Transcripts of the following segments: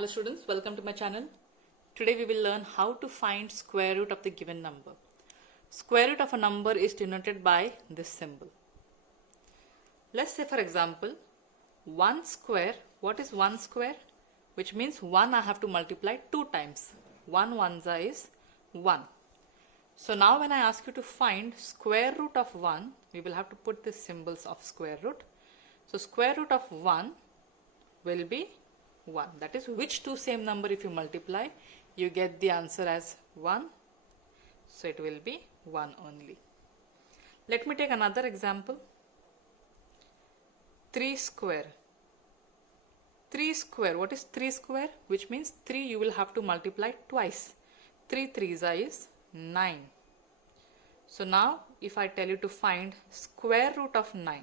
Hello students, welcome to my channel. Today we will learn how to find square root of the given number. Square root of a number is denoted by this symbol. Let's say for example 1 square. What is 1 square? Which means 1 I have to multiply 2 times. 1 ones is 1. So now when I ask you to find square root of 1, we will have to put the symbols of square root. So square root of 1 will be 1. That is, which two same number if you multiply, you get the answer as 1. So it will be 1 only. Let me take another example. 3 square. 3 square. What is 3 square? Which means 3 you will have to multiply twice. 3 threes is 9. So now if I tell you to find square root of 9,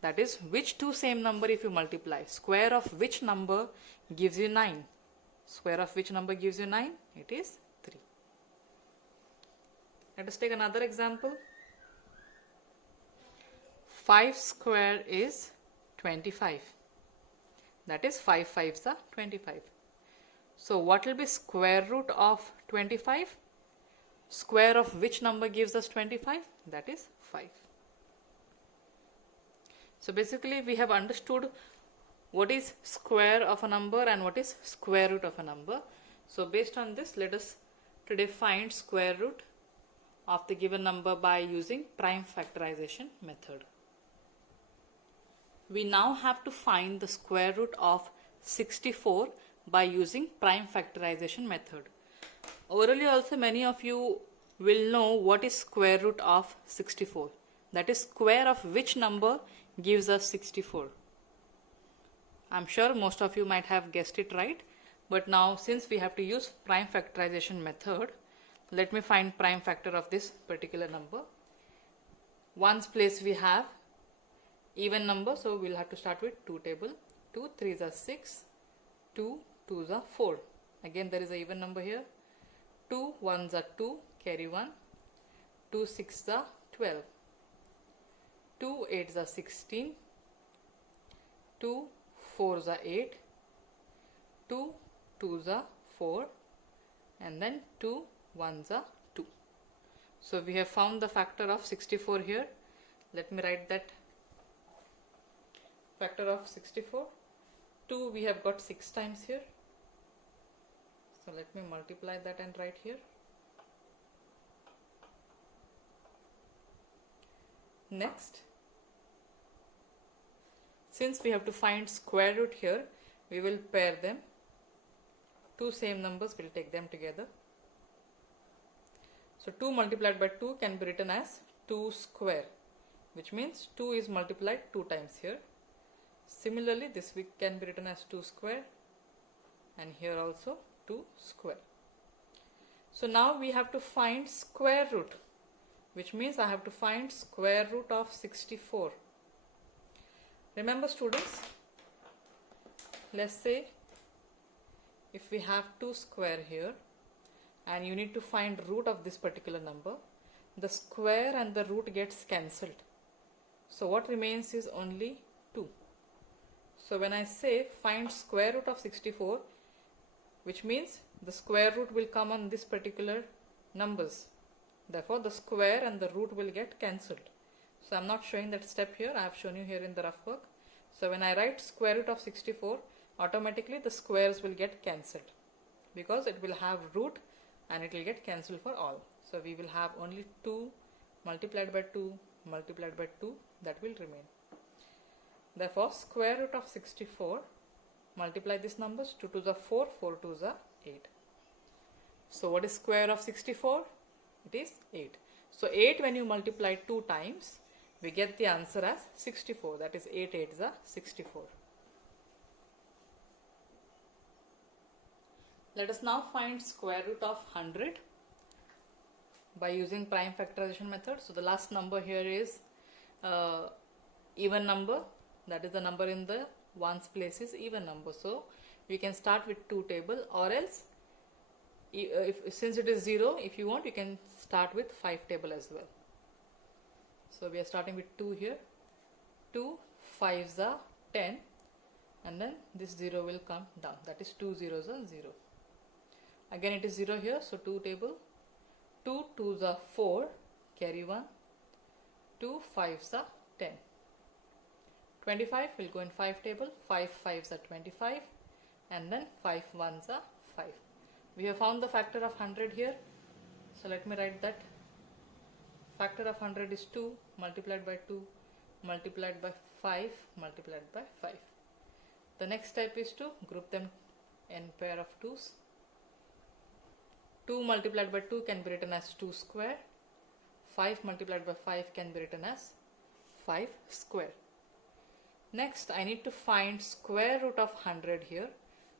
that is, which two same number if you multiply, square of which number gives you 9? Square of which number gives you 9? It is 3. Let us take another example. 5 square is 25. That is 5 fives are 25. So what will be square root of 25? Square of which number gives us 25? That is 5. So basically we have understood what is square of a number and what is square root of a number. So based on this, let us today find square root of the given number by using prime factorization method. We now have to find the square root of 64 by using prime factorization method. Orally also many of you will know what is square root of 64. That is, square of which number gives us 64. I'm sure most of you might have guessed it right, but now since we have to use prime factorization method, let me find prime factor of this particular number. Ones place we have even number, so we'll have to start with 2 table. 2 threes are 6, 2 twos are 4. Again there is a even number here. 2 ones are 2, carry 1. 2 sixes are 12. 2 eights are 16, 2 fours are 8, 2 twos are 4, and then 2 ones are 2. So we have found the factor of 64 here. Let me write that factor of 64. 2 we have got 6 times here. So let me multiply that and write here. Next, since we have to find square root here, we will pair them. Two same numbers, we'll take them together. So 2 multiplied by 2 can be written as 2 square, which means 2 is multiplied 2 times here. Similarly, this can be written as 2 square, and here also 2 square. So now we have to find square root, which means I have to find square root of 64. Remember students, let's say if we have 2 square here and you need to find root of this particular number, the square and the root gets cancelled. So what remains is only 2. So when I say find square root of 64, which means the square root will come on this particular numbers. Therefore the square and the root will get cancelled. So I'm not showing that step here, I have shown you here in the rough work. So when I write square root of 64, automatically the squares will get cancelled because it will have root and it will get cancelled for all. So we will have only 2 multiplied by 2 multiplied by 2 that will remain. Therefore square root of 64, multiply these numbers, 2 twos are 4, 4 twos are 8. So what is square of 64? It is 8. So 8 when you multiply 2 times, we get the answer as 64. That is 8 eights are 64. Let us now find square root of 100 by using prime factorization method. So the last number here is even number. That is the number in the ones place is even number. So we can start with 2 table, or else since it is 0, if you want, you can start with 5 table as well. So we are starting with 2 here. 2 fives are 10. and then this 0 will come down, that is 2 zeros are 0. Again it is 0 here, so 2 table, 2 2s are 4, carry 1, 2 5s are 10. 25 will go in 5 table, 5 5s are 25, and then 5 1s are 5. We have found the factor of 100 here, so let me write that. Factor of 100 is 2 multiplied by 2 multiplied by 5 multiplied by 5. The next step is to group them in pair of 2's. 2 multiplied by 2 can be written as 2 square. 5 multiplied by 5 can be written as 5 square. Next, I need to find square root of 100 here.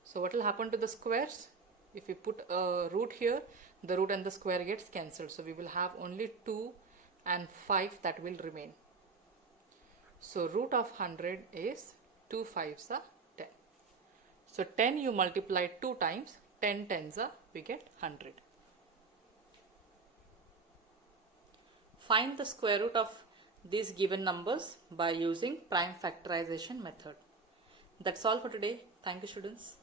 So what will happen to the squares? If we put a root here, the root and the square gets cancelled. So we will have only 2 and 5 that will remain. So root of 100 is 2 5s are 10. So 10 you multiply 2 times, 10 10s are, we get 100. Find the square root of these given numbers by using prime factorization method. That's all for today. Thank you, students.